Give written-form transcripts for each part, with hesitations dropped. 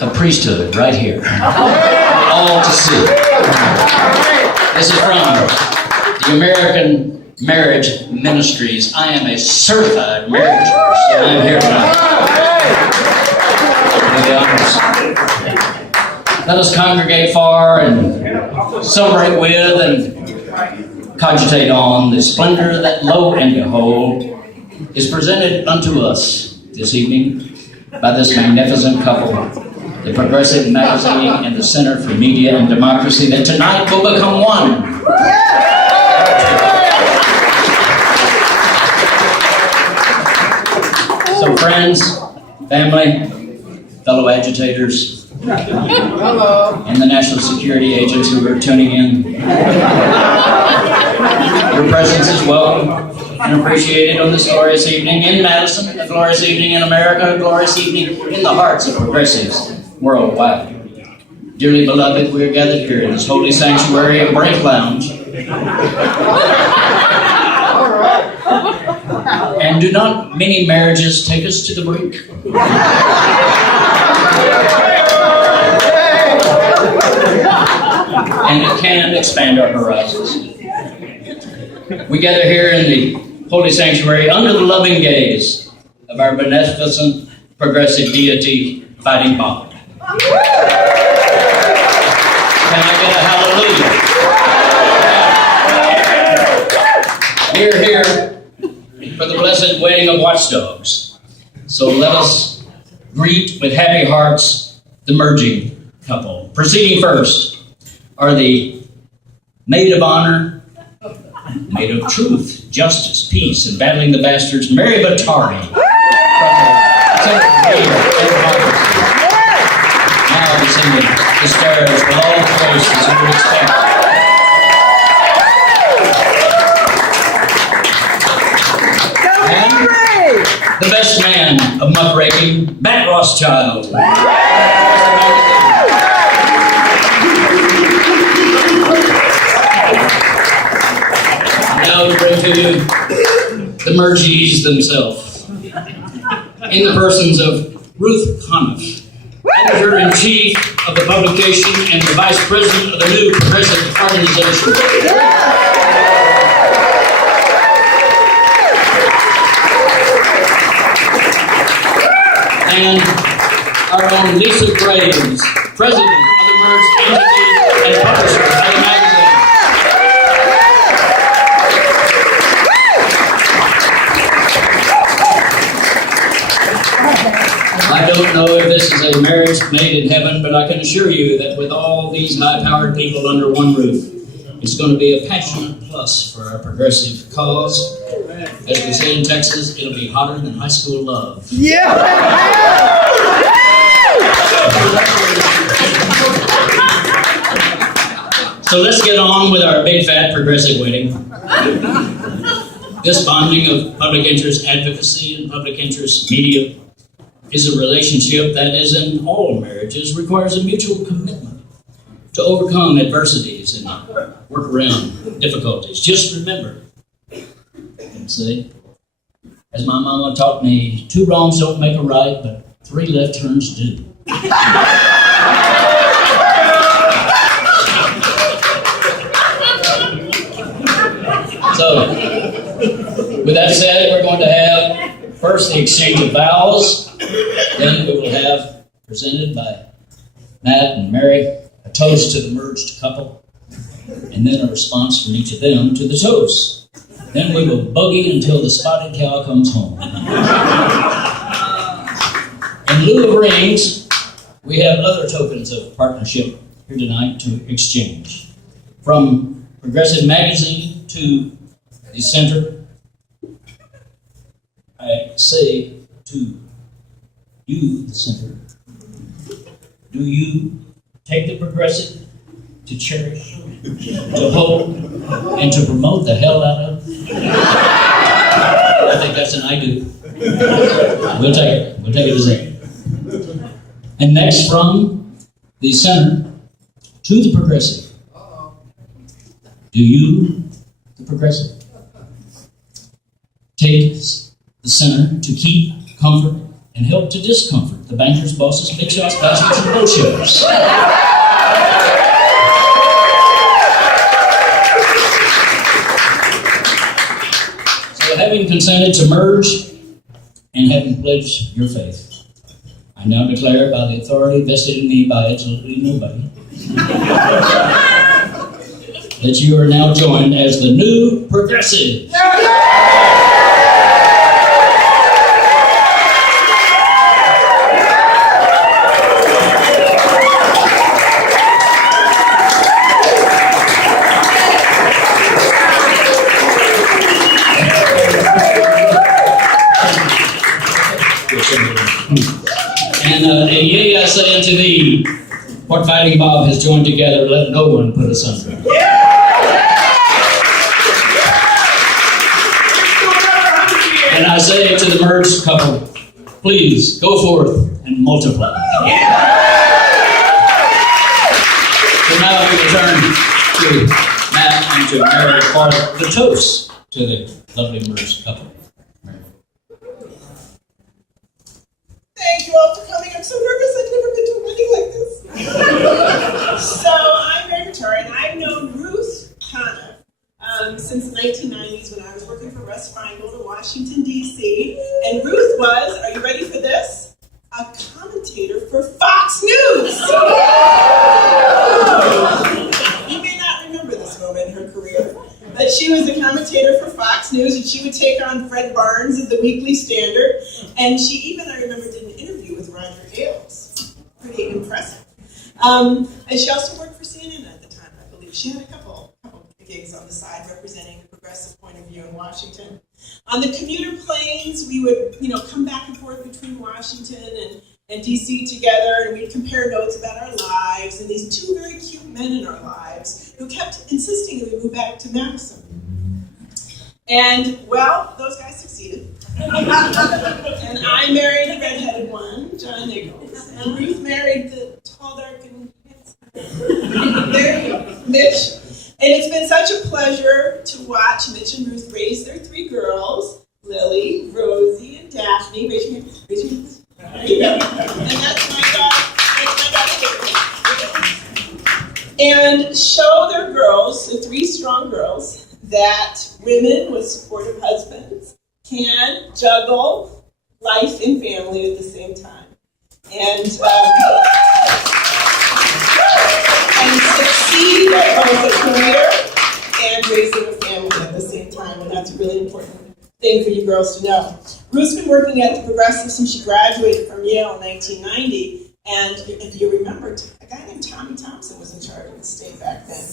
a priesthood right here. All to see. This is from the American Marriage Ministries. I am a certified marriage nurse, so I am here tonight. Let us congregate for and celebrate with and cogitate on the splendor that, lo and behold, is presented unto us this evening by this magnificent couple, the Progressive Magazine and the Center for Media and Democracy, that tonight will become one. So friends, family, fellow agitators, and the national security agents who are tuning in, your presence is welcome and appreciated on this glorious evening in Madison, a glorious evening in America, a glorious evening in the hearts of progressives worldwide. Dearly beloved, we are gathered here in this holy sanctuary of Brink Lounge. And do not many marriages take us to the brink? And it can expand our horizons. We gather here in the holy sanctuary under the loving gaze of our beneficent progressive deity, Fighting Bob. Can I get a hallelujah? We're here for the blessed wedding of watchdogs. So let us greet with happy hearts the merging couple. Proceeding first are the maid of honor, maid of truth, justice, peace, and battling the bastards, Mary Batari. Now descending the stairs with all the grace as you would expect. And the best man of muckraking, Matt Rothschild. Now to bring to you the mergees themselves, in the persons of Ruth Conniff, editor-in-chief of the publication and the vice president of the new progressive organization. And our own Lisa Graves, president of the merged entity and publisher of the magazine. I don't know if this is a marriage made in heaven, but I can assure you that with all these high-powered people under one roof, it's going to be a passionate plus for our progressive cause. As we say in Texas, it'll be hotter than high school love. Yeah! So let's get on with our big fat progressive wedding. This bonding of public interest advocacy and public interest media is a relationship that, as in all marriages, requires a mutual commitment to overcome adversities and work around difficulties. Just remember, see, as my mama taught me, 2 wrongs don't make a right, but 3 left turns do. So, with that said, we're going to have first the exchange of vows. Then we will have, presented by Matt and Mary, a toast to the merged couple, and then a response from each of them to the toast. Then we will boogie until the spotted cow comes home. In lieu of rings, we have other tokens of partnership here tonight to exchange. From Progressive Magazine to the Center, I say to you, the Center, do you take the progressive to cherish, to hold, and to promote the hell out of? I think that's an I do. We'll take it. We'll take it as a. And next, from the Center to the Progressive, do you, the Progressive, take the Center to keep, comfort, and help to discomfort the bankers, bosses, big shots, bastards, and bullshitters. So having consented to merge and having pledged your faith, I now declare by the authority vested in me by absolutely nobody that you are now joined as the new Progressive. And yea, I say unto thee, what Fighting Bob has joined together, let no one put asunder. And I say to the merged couple, please go forth and multiply. So now we return to Matt and to Mary for the toast to the lovely merged couple. Thank you all for coming. I'm so nervous. I've never been to a wedding like this. So I'm Mary Victoria, and I've known Ruth Coniff since the 1990s when I was working for Russ Feingold in Washington, D.C. And Ruth was, are you ready for this? A commentator for Fox News. You may not remember this moment in her career, but she was a commentator for Fox News, and she would take on Fred Barnes at the Weekly Standard. And she even, I remember, did an interview with Roger Ailes. Pretty impressive. And she also worked for CNN at the time, I believe. She had a couple gigs on the side representing the progressive point of view in Washington. On the commuter planes, we would, come back and forth between Washington and D.C. together, and we'd compare notes about our lives, and these two very cute men in our lives who kept insisting that we move back to Madison. And, well, those guys succeeded. And I married the redheaded one, John Nichols, and Ruth married the tall, dark, and handsome. There you go, Mitch. And it's been such a pleasure to watch Mitch and Ruth raise their three girls, Lily, Rosie, and Daphne. Raise your hands. Raise your hands. There you go. And that's my daughter. And show their girls, the three strong girls, that women with supportive husbands can juggle life and family at the same time. And succeed at both a career and raising a family at the same time. And that's a really important thing for you girls to know. Ruth's been working at the Progressive since she graduated from Yale in 1990. And if you remember, a guy named Tommy Thompson was in charge of the state back then.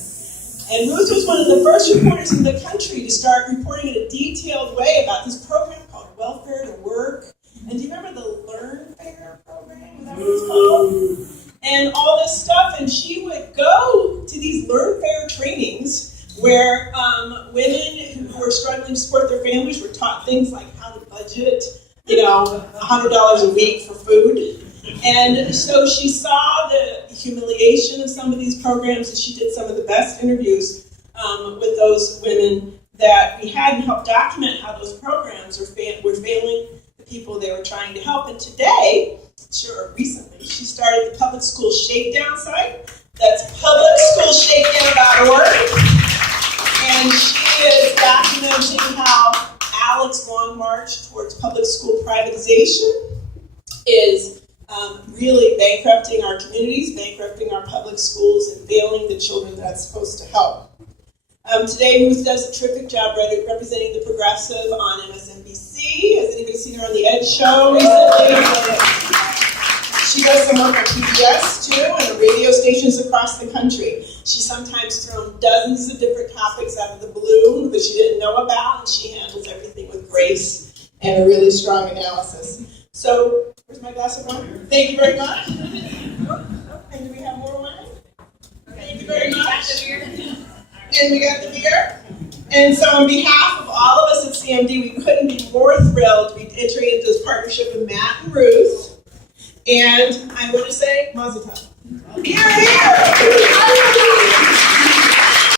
And Ruth was one of the first reporters in the country to start reporting in a detailed way about this program called Welfare to Work. And do you remember the Learn Fair program? Is that what it's called? And all this stuff. And she would go to these Learn Fair trainings where women who were struggling to support their families were taught things like how to budget, $100 a week for food. And so she saw the humiliation of some of these programs, and she did some of the best interviews with those women that we had and helped document how those programs were failing the people they were trying to help. And today, recently, she started the Public School Shakedown site. That's publicschoolshakedown.org. And she is documenting how Alec's long march towards public school privatization is really bankrupting our communities, bankrupting our public schools, and failing the children that it's supposed to help. Today, Ruth does a terrific job representing the Progressive on MSNBC. Has anybody seen her on the Ed Show recently? She does some work on PBS, too, and radio stations across the country. She's sometimes thrown dozens of different topics out of the blue that she didn't know about, and she handles everything with grace and a really strong analysis. So, where's my glass of wine? Thank you very much. And do we have more wine? Thank you very much. And we got the beer. And so on behalf of all of us at CMD, we couldn't be more thrilled to be entering into this partnership with Matt and Ruth. And I want to say, Mazel Tov. Here, here!